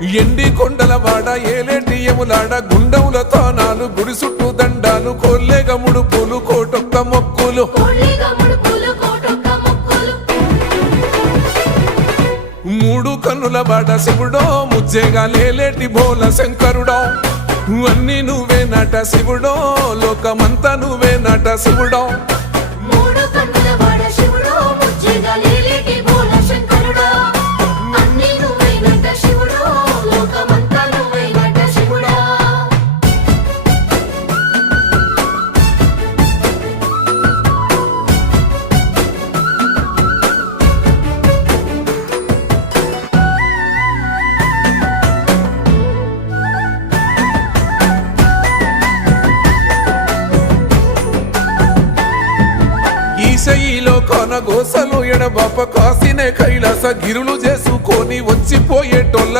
ఎండి కొండల వాడ ఏలేటి యములాడ గుండముల తానాలు గుడి చుట్టూ దండాలు కోల్లేగ ముడుపులు కోటొక్క మొక్కులు మూడు కన్నుల బాట శివుడో ముజ్జేగా లేలేటి బోల శంకరుడో అన్ని నువ్వే నట శివుడో లోకమంతా నువ్వే నట శివుడో ఈశయిలో కొనగోసలు ఎడబాప కాసినే కైలాస గిరులు చేసుకొని వచ్చిపోయేటోళ్ళ